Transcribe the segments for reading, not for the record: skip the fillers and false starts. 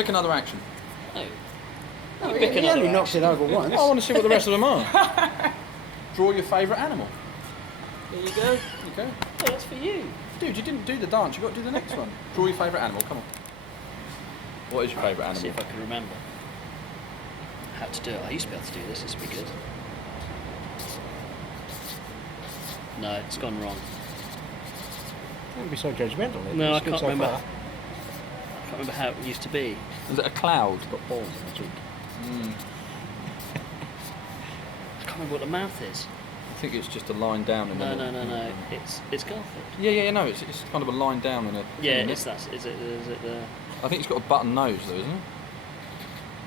Pick another action. No. No, Pick he another only knocks action. it over once. I want to see what the rest of them are. Draw your favourite animal. There you go. Okay. Yeah, that's for you. Dude, you didn't do the dance, you've got to do the next one. Draw your favourite animal, come on. What is your favourite See animal? if I can remember how to do it. I used to be able to do this. This would be good. No, it's gone wrong. Don't be so judgmental. No, I It's good can't so remember. far. I can't remember how it used to be. Is it a cloud? It's got balls in the cheek. I can't remember what the mouth is. I think it's just a line down and No, then no, no, no. It's Garfield. Yeah, no, it's kind of a line down and a... Yeah, it's that. Is it the I think he's got a button nose though, isn't he?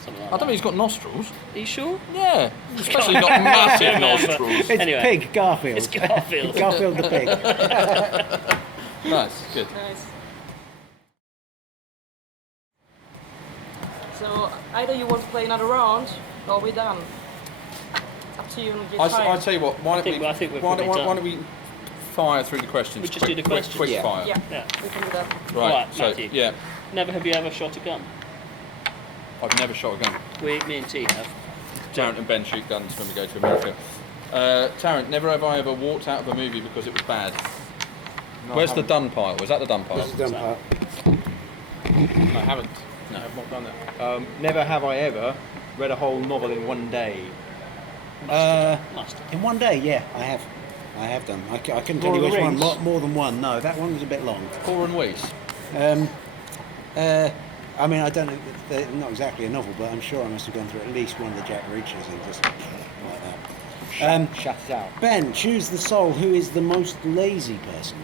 something like I don't that? think he's got nostrils. Are you sure? Yeah, especially not massive Remember. nostrils. It's Anyway. Pig Garfield. It's Garfield. Garfield the pig. Nice, good. Nice. So either you want to play another round, or we're done. Up to you and your time. I tell you what, why don't I think we're why probably don't we fire through the questions? We just do the questions. Quick Yeah. fire. Yeah, Yeah. we can do that. Right, so Matthew. yeah, Never have you ever shot a gun? I've never shot a gun. Me and T have. Tarrant and Ben shoot guns when we go to America. Tarrant, never have I ever walked out of a movie because it was bad. No, Where's I the haven't. done pile? Was that the done pile? This is done part. I haven't. No, I've not done that. Never have I ever read a whole novel in one day. Must have. In one day, yeah, I have. I have done. I couldn't tell Lord you of which the one. Rings? More than one. No, that one was a bit long. Cora and Weiss. I mean, I don't know. They're not exactly a novel, but I'm sure I must have gone through at least one of the Jack Reachers and just like that. Shut it out. Ben, choose the soul. Who is the most lazy person?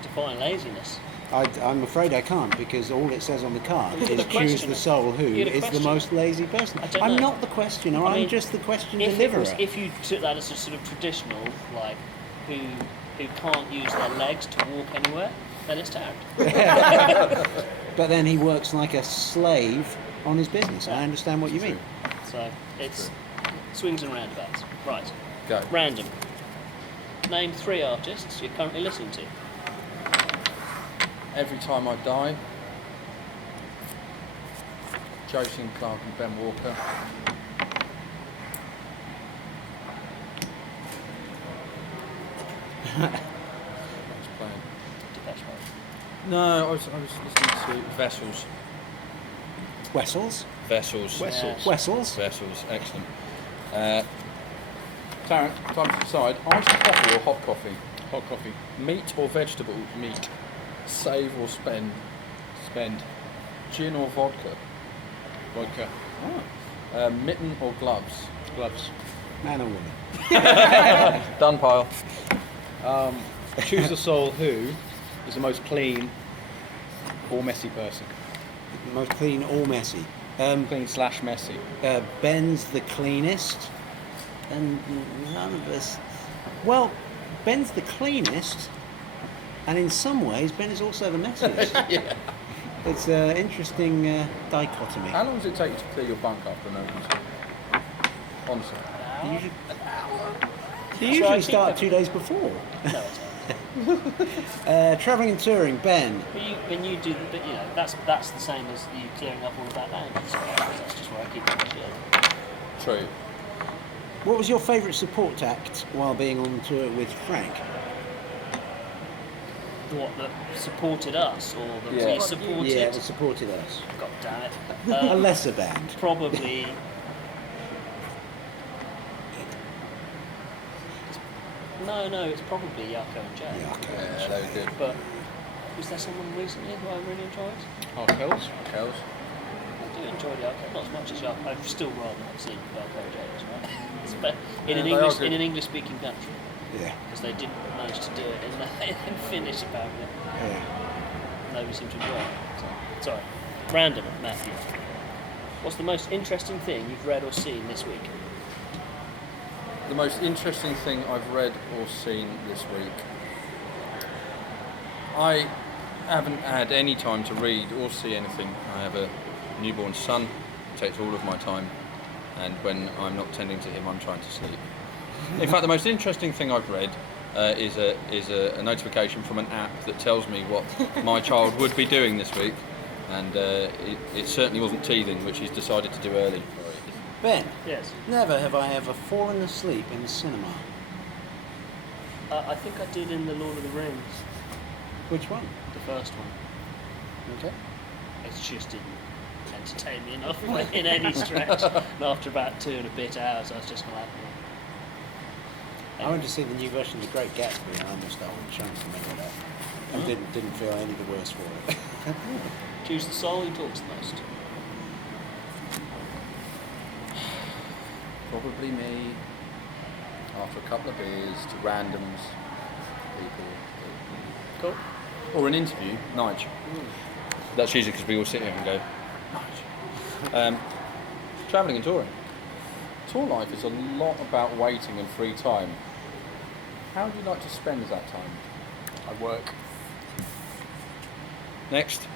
Define laziness. I'm afraid I can't because all it says on the card You're is the choose questioner. the soul who You're the is the questioner. most lazy person. I don't I'm know. not the questioner. I mean, I'm just the question If, it deliverer. was, if you took that as a sort of traditional, like, who can't use their legs to walk anywhere, then it's Tarrant. But then he works like a slave on his business. I understand what you mean. So it's swings and roundabouts. Right. Go. Random. Name 3 artists you're currently listening to. Every Time I Die. Josie Clark and Ben Walker. I was playing. Depeche Mode. No, I was listening to Vessels. Wessels? Vessels. Wessels. Wessels? Vessels, excellent. Tarrant, time to decide. Iced coffee or hot coffee? Hot coffee. Meat or vegetable? Meat. Save or spend? Spend. Gin or vodka? Vodka. Mitten or gloves? Gloves. Man or woman? Done pile. Choose the soul who is the most clean or messy person. Most clean or messy? Clean / messy. Ben's the cleanest, and none of us. Well, Ben's the cleanest, and in some ways, Ben is also the messiest. Yeah. It's an interesting dichotomy. How long does it take you to clear your bunk after an open? Honestly. You usually start 2 days before. No, it's not. Travelling and touring, Ben. When you do, but you know, that's the same as you clearing up all of that land. That's just where I keep it. True. What was your favourite support act while being on tour with Frank? What, that supported us, or that Yeah. we supported? Yeah, that supported us. God damn it. A lesser band. Probably. No, it's probably Yako and Jay. Yeah, they were good. But was there someone recently who I really enjoyed? Oh, Kells. Kells. I do enjoy Yako, not as much as Yako. I'd still rather have seen Yako and Jay as well. It's better Yeah, they are good. in an English-speaking country, Yeah. because they didn't manage to do it in Finnish apparently. Yeah. Nobody seemed to enjoy it. So, sorry. Random, Matthew. What's the most interesting thing you've read or seen this week? The most interesting thing I've read or seen this week. I haven't had any time to read or see anything. I have a newborn son. It takes all of my time. And when I'm not tending to him, I'm trying to sleep. In fact, the most interesting thing I've read is a notification from an app that tells me what my child would be doing this week. and it certainly wasn't teething, which he's decided to do early. Ben, Yes. never have I ever fallen asleep in the cinema. I think I did in The Lord of the Rings, Which one? the first one. Okay. It just didn't entertain me enough in any stretch. And after about 2 and a bit hours, I was just like, I went to see the new version of The Great Gatsby, and I missed that one chunk from any of that. And didn't feel any the worse for it. choose the soul, who talks the most. Probably me. After a couple of beers, to randoms, people, Cool. or an interview, Nige. That's usually because we all sit here and go, Nige. Travelling and touring. Tour life is a lot about waiting and free time. How do you like to spend that time? I work. Next.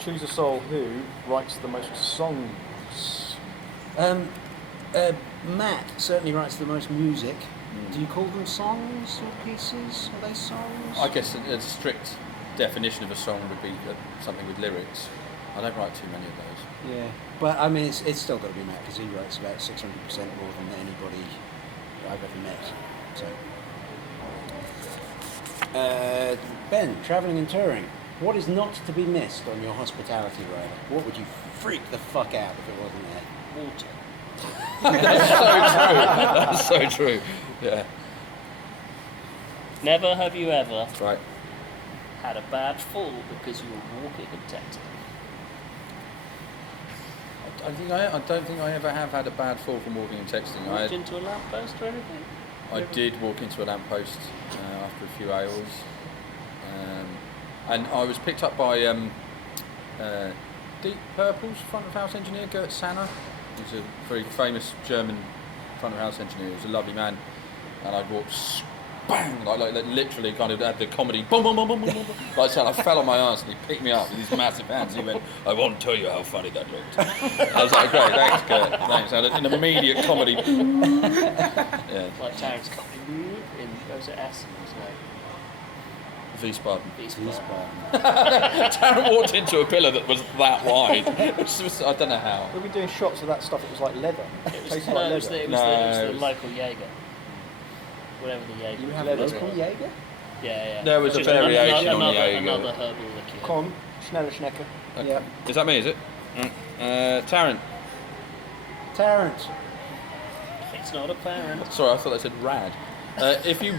Choose a soul who writes the most songs. Matt certainly writes the most music. Do you call them songs or pieces? Are they songs? I guess a strict definition of a song would be something with lyrics. I don't write too many of those. Yeah, but I mean, it's still got to be Matt because he writes about 600% more than anybody I've ever met. So, Ben, travelling and touring. What is not to be missed on your hospitality rider? What would you freak the fuck out if it wasn't there? Water. That's so true. Yeah. Never have you ever Right. had a bad fall because you were walking and texting. I don't think I ever have had a bad fall from walking and texting. Walked into a lamppost or anything? I did walk into a lamppost after a few ales, and I was picked up by Deep Purple's front of house engineer Gert Sanner. He's a very famous German front of house engineer. He was a lovely man, and I walked bang, like literally kind of had the comedy boom boom boom boom boom boom. Like so, I fell on my ass and he picked me up with these massive hands. He went, "I won't tell you how funny that looked." I was like, "Great, thanks, Gert. Thanks." I had an immediate comedy. Yeah. Like Terence coming in, was it Essen? It was like Wiesbaden. Wiesbaden. Tarrant walked into a pillar that was that wide. Which was, I don't know how. We've been doing shots of that stuff. It was like leather. It was, Tasted no, like it was leather. the local Jaeger. Whatever the Jaeger. You was. have Leather local as well. Jaeger? Yeah. There was a Just variation on another, Jaeger. Another herbal liqueur. Con, Schneller Schnecker. Okay. Yep. Is that me, is it? Tarrant. Terrence. It's not a parent. Sorry, I thought they said rad. If you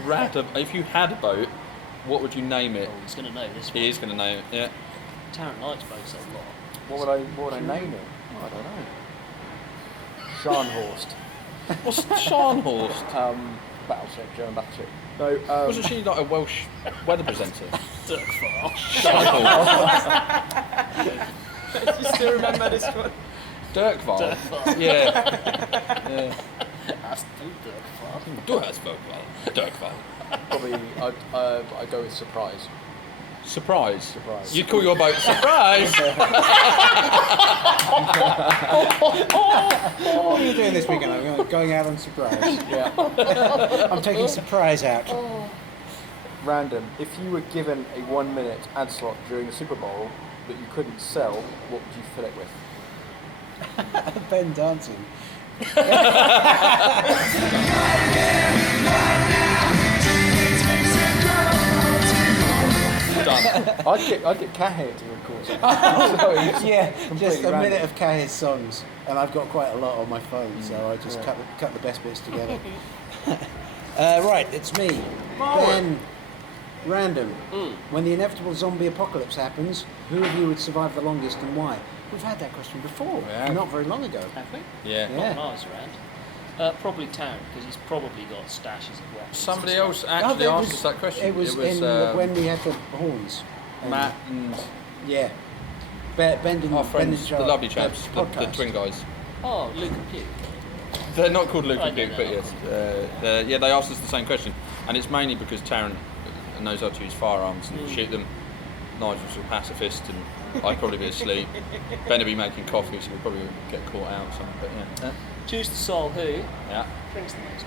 had a boat, what would you name it? Oh, he's going to know this one. He is going to name it, yeah. Tarrant likes boats a lot. What would I name it? Oh, I don't know. Scharnhorst. What's Scharnhorst? Battleship, German battleship. No, Wasn't she like a Welsh weather presenter? Dirkfall. Scharnhorst. You still remember this one? Dirkval. Dirkval. Yeah. That's the Dirkfall. Du hast Dirkval. Dirkval. probably I'd go with surprise. Surprise. Surprise. You'd call your boat surprise. What are you doing this weekend? I'm going out on surprise. Yeah. I'm taking surprise out. Random. If you were given a 1 minute ad slot during the Super Bowl that you couldn't sell, what would you fill it with? Ben dancing. Done. I'd get Kahir to record something. So it's Yeah, just completely a random. minute of Kahir's songs, and I've got quite a lot on my phone, so I just cut the best bits together. Right, it's me, Ben. Random. When the inevitable zombie apocalypse happens, who of you would survive the longest and why? We've had that question before, Yeah. not very long ago. Have we? Yeah. Yeah. Not when I was around. Probably Tarrant, because he's probably got stashes of weapons. Somebody else actually it asked was- us that question. It was, when we had the horns. And- Matt and Yeah. Ben and our Ben friends, and the Charles, lovely chaps, the podcast. twin guys. Oh, Luke and Pugh. They're not called Luke I and know Duke, they're but not yes. Yeah, they asked us the same question, and it's mainly because Tarrant knows how to use firearms and shoot them. Nigel's a pacifist, and I'd probably be asleep. Ben would be making coffee, so we'd probably get caught out or something. But yeah, Choose the soul who yeah. drinks the most.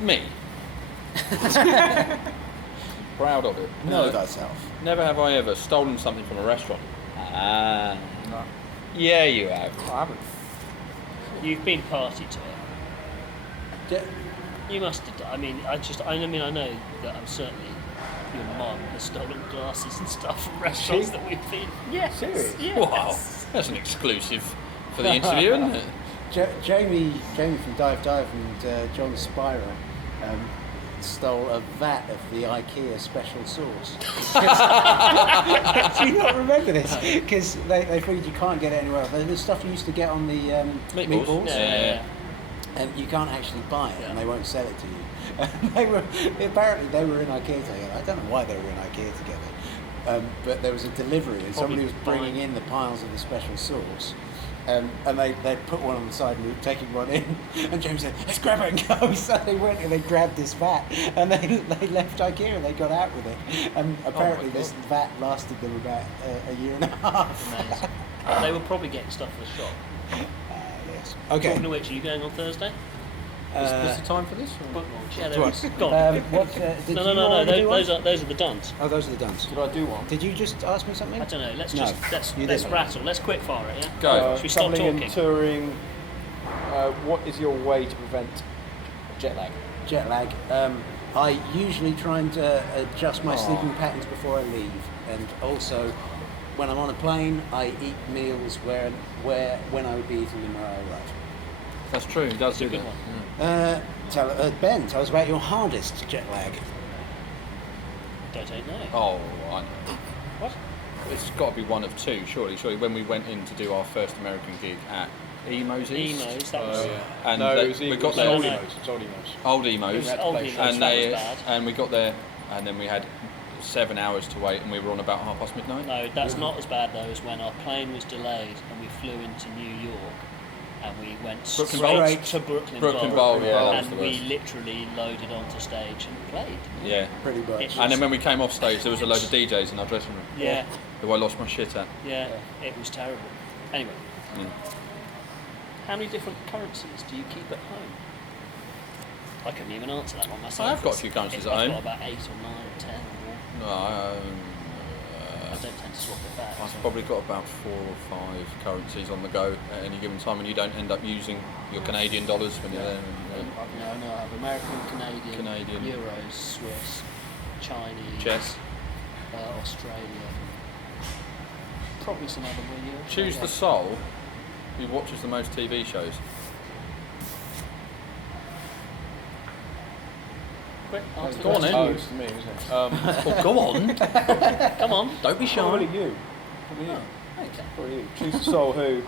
Me. proud of it. Know thyself. Never have I ever stolen something from a restaurant. Ah. No, Yeah, you have. I haven't. You've been party to it. D- You must have done. I mean, I know that I'm certainly your mum has stolen glasses and stuff from restaurants that we've been. Yes. Serious? Yes. Wow, that's an exclusive for the interview, isn't it? Jamie from Dive and John Spiro stole a vat of the IKEA special sauce. Do you not remember this? Because they figured you can't get it anywhere else. The stuff you used to get on the meatballs. Yeah. And you can't actually buy it, and they won't sell it to you. Apparently they were in IKEA together. I don't know why they were in IKEA together, but there was a delivery, and somebody was bringing in the piles of the special sauce, and they put one on the side and we were taking one in, and James said, "Let's grab it and go." So they went and they grabbed this vat, and they left IKEA and they got out with it. And apparently this vat lasted them about a year and a half. Amazing. They were probably getting stuff for the shop. Yes. Okay. Talking of which, are you going on Thursday? What's the time for this? Book launch. Yeah, to there us. is. Go on. Did No. you already do one? Those are the duns. Oh, those are the duns. Did I do one? Did you just ask me something? I don't know. Let's No, let's you let's didn't. rattle. Let's quick fire it. Yeah. Go. Should we stop Travelling talking? and touring. What is your way to prevent jet lag? Jet lag. I usually try and adjust my sleeping patterns before I leave, and also when I'm on a plane, I eat meals when I would be eating them where I arrive. That's true. He does That's a do good that. one. Ben, tell us about your hardest jet lag. Don't know. Oh, I know. What? It's got to be one of two, surely. When we went in to do our first American gig at Emo's, Emos. That was and No, they- it was we it got was there. old No. Emos. It's old Emos. Old Emo's, Yeah, old and Emos. and That was they bad. and we got there, and then we had 7 hours to wait, and we were on about midnight. No, that's not as bad though as when our plane was delayed and we flew into New York and we went Brooklyn straight Bowl. to Brooklyn Brooklyn Bowl, Bowl, yeah, that was and the we worst. literally loaded onto stage and played. Yeah. Pretty much. It- And then when we came off stage, there was a load of DJs in our dressing room. Yeah, Who I lost my shit at. yeah, it was terrible. Anyway, Yeah. how many different currencies do you keep at home? I couldn't even answer that one myself. I've got a few currencies at I've home. got about 8 or 9 or 10 or more. No, I don't tend to swap it back. I've so- probably got about 4 or 5 currencies on the go at any given time, and you don't end up using your Canadian dollars when you're there. I know I have American, Canadian. Euros, Swiss, Chinese, Chess. Australian, probably some other weird. Choose the soul who watches the most TV shows. Quick, answer Go on the then. Oh, question. it's to me, isn't it? Oh, go on. Come on. Don't be Probably shy. you. Probably you. Okay. Probably you. Choose the soul who Did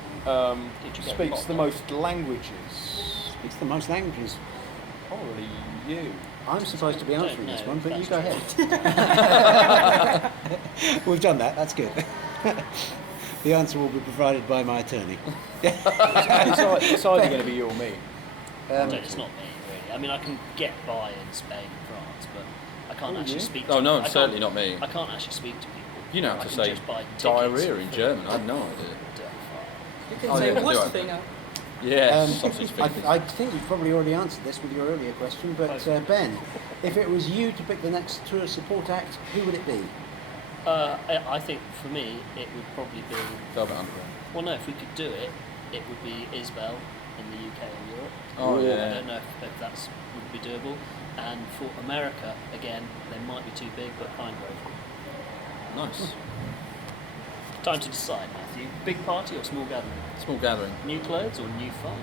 you get speaks popped the up? most languages. It's the most languages. Probably you. I'm supposed to be Don't answering this know, one, but you that's go ahead. We've done that. That's good. The answer will be provided by my attorney. It's either going to be you or me. It's not me, really. I mean, I can get by in Spain and France, but I can't actually speak to Oh no, I certainly can't- not me. I can't actually speak to people. You know how I to can say just buy tickets diarrhea in for- German. I had no idea. You can Oh, say yeah, do worst I? thing. Yes, sausage fingers. I think you've probably already answered this with your earlier question, but Ben, if it was you to pick the next tour support act, who would it be? I think for me, it would probably be. Velvet Underground. Well, no, if we could do it, it would be Isbell in the UK and Europe. Oh, yeah. I don't know if that's would be doable. And for America, again, they might be too big, but Pinegrove. Nice. Time to decide, Matthew. Big party or small gathering? Small gathering. New clothes or new fun?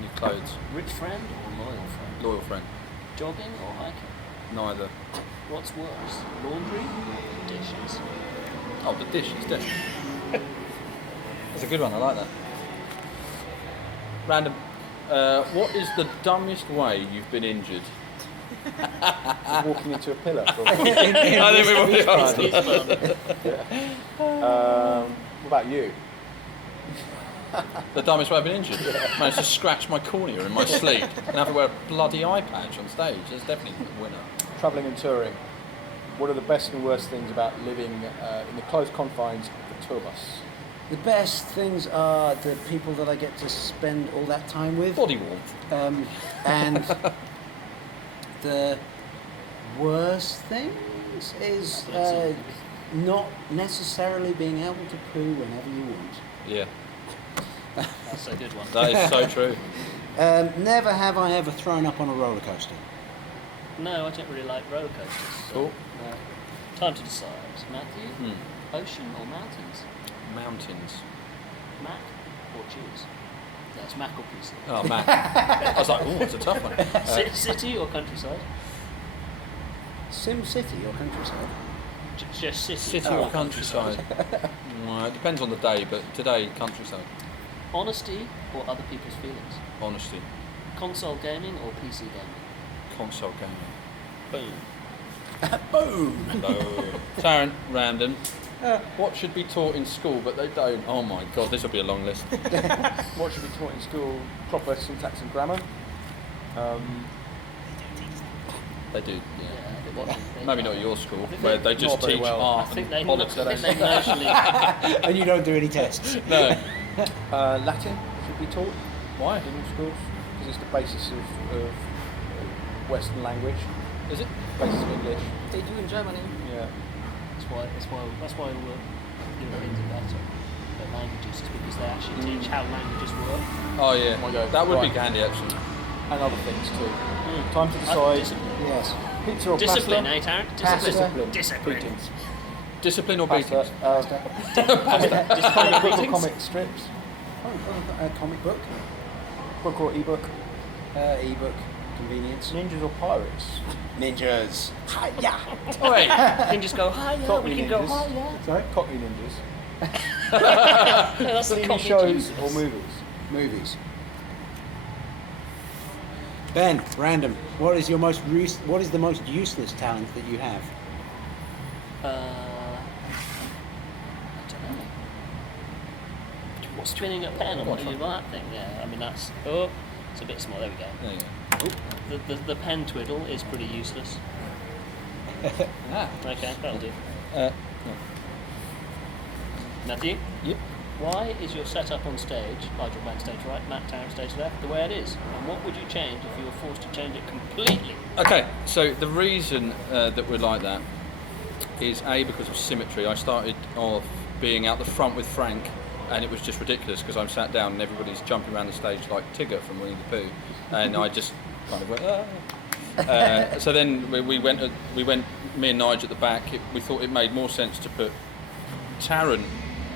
New clothes. Rich friend or loyal friend? Loyal friend. Jogging or hiking? Neither. What's worse, laundry or dishes? Oh, the dishes, definitely. That's a good one. I like that. Random. What is the dumbest way you've been injured? Walking into a pillar. I Probably. think we've already answered It's fun. What about you? the dumbest way I've been injured. Managed to scratch my cornea in my sleep and have to wear a bloody eye patch on stage. That's definitely the winner. Travelling and touring. What are the best and worst things about living in the close confines of the tour bus? The best things are the people that I get to spend all that time with. Body warmth. And the worst thing? feelings? is That's not necessarily being able to poo whenever you want. Yeah, That's a good one. that is so true. Never have I ever thrown up on a roller coaster. No, I don't really like roller coasters. So Cool. no. Time to decide. Matthew, Hmm. ocean or mountains? Mountains. Mac or cheese? That's Mac or PC. Oh man, I was like, oh, it's a tough one. City or countryside? Sim City or countryside? Just city. City or countryside? It depends on the day, but today countryside. Honesty or other people's feelings? Honesty. Console gaming or PC gaming? Console gaming. Boom. Boom! No. Tarrant, random. What should be taught in school, but they don't? Oh my god, this will be a long list. What should be taught in school? Proper syntax and grammar. They do, yeah. They Maybe not your school, where they just Not very teach well. art I think and they politics. notionally. And you don't do any tests. No. Latin should be taught Why? in all schools because it's the basis of Western language, Is it? basis of English. They do in Germany. Yeah. That's why all the Europeans are better at languages, is because they actually teach how languages work. Oh yeah. my God. That would Right. be handy actually. And other things too. Mm. Time to I think decide. discipline. Yes. Pizza or Discipline, pasta? eh, Tarrant? Pasta. Discipline. Discipline. Beatings. Discipline or Pasta. beatings? Discipline Comic or book or beatings? comic strips? A comic book. Book or ebook? E-book. Convenience. Ninjas or pirates? Ninjas. Hi-ya! Oi! You can just go higher. Cockney We can go ninjas. higher. Sorry? Cockney ninjas. No, that's the TV Cockney shows Jesus. or movies? Movies. Ben, random. What is the most useless talent that you have? I don't know. Spinning a pen and what you do that thing? Yeah, I mean that's. Oh, it's a bit small. There we go. There you go. The pen twiddle is pretty useless. Ah. Okay, that'll do. No. Matthew, Yep. why is your setup on stage, Nigel Man stage right, Matt Tarrant stage left, the way it is? And what would you change if you were forced to change it completely? Okay, so the reason that we're like that is A, because of symmetry. I started off being out the front with Frank, and it was just ridiculous because I'm sat down and everybody's jumping around the stage like Tigger from Winnie the Pooh, and I just kind of went. Ah. So then we went. Me and Nige at the back. We thought it made more sense to put Tarrant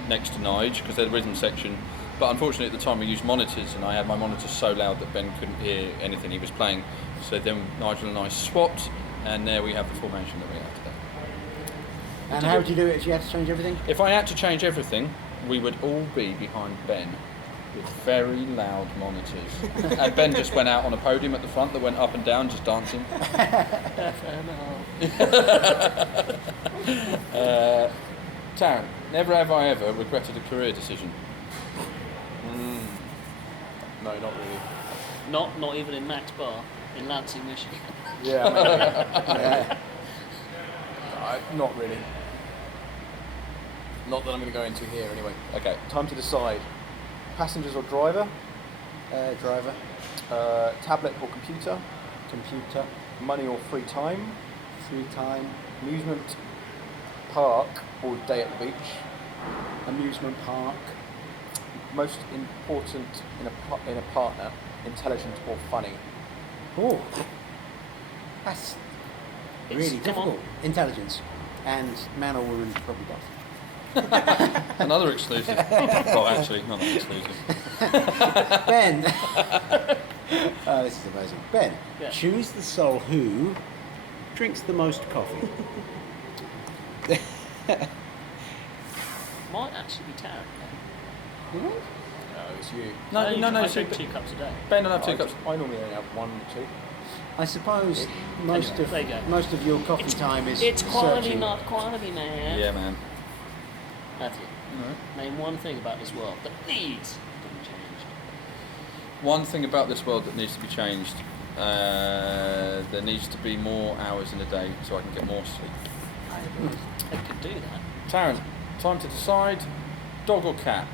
next to Nige because they're the rhythm section. But unfortunately, at the time we used monitors, and I had my monitors so loud that Ben couldn't hear anything he was playing. So then Nigel and I swapped, and there we have the formation that we have today. And how would you do it if you had to change everything? If I had to change everything, we would all be behind Ben with very loud monitors. And Ben just went out on a podium at the front that went up and down, just dancing. Tarrant, never have I ever regretted a career decision. No, not really. Not even in Max Bar in Lansing, Michigan. Yeah, maybe. Not really. Not that I'm going to go into here anyway. Okay. Time to decide. Passengers or driver? Driver. Tablet or computer? Computer. Money or free time? Free time. Amusement park or day at the beach? Amusement park. Most important in a partner, intelligent or funny? Oh. That's really Come on. difficult. Intelligence. And man or woman, probably both. Another exclusive. Well, actually, not an exclusive. Ben. Oh, this is amazing. Ben, Yeah. choose the soul who drinks the most coffee. Might actually be Tarrant. No, it's you. I So drink 2 cups a day. Ben will have 2 cups. I normally only have 1 or 2. I suppose most Anyway, there you go. of most of your coffee time is It's quality, searching. not quantity, man. Yeah, man. Matthew, name one thing about this world that needs to be changed. One thing about this world that needs to be changed, there needs to be more hours in a day so I can get more sleep. They could do that. Tarrant, time to decide, dog or cat?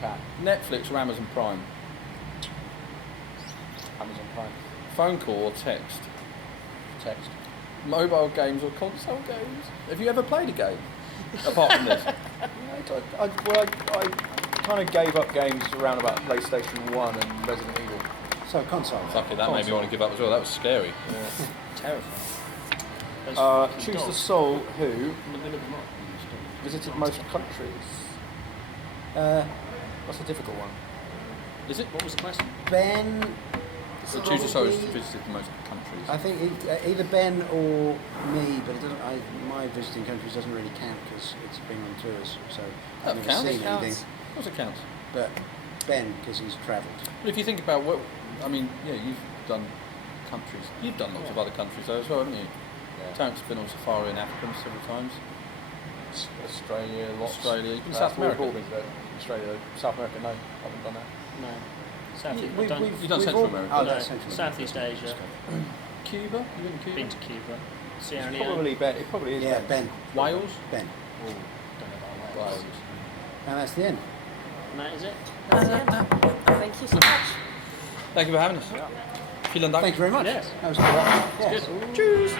Cat. Netflix or Amazon Prime? Amazon Prime. Phone call or text? Text. mobile games or console games? Have you ever played a game apart from this? I kind of gave up games around about PlayStation 1 and Resident Evil. So console. Fuck it, that made me want to give up as well. That was scary. Yeah. Terrifying. Choose the soul who visited most countries. That's a difficult one. Is it? What was the question? Ben. So choose the soul who's probably- visited most countries. I think either Ben or me, but it doesn't. My visiting countries doesn't really count because it's been on tours, so I've That never counts. seen anything. Of course it counts. But Ben, because he's travelled. But if you think about what, I mean, yeah, you've done countries. You've done lots of other countries though as well, haven't you? Tarek's been on safari in Africa several times. Australia, lots. Australia, you've been South America. Australia, South America, no, I haven't done that. No. South, Yeah, I've done, You've done Central America. Oh, no, that's Central Southeast America. Asia. Cuba? You been to Cuba? Been to Cuba. Sierra It's Leone. probably Ben. It probably is Yeah, Ben. Ben. Wales? Ben. Don't know about Wales. Wales. And that's the end. And that is it. That's the end. Thank you so much. Thank you for having us. Vielen Dank. Thank you very much. Yes. That was good. Yes. Good. Cheers.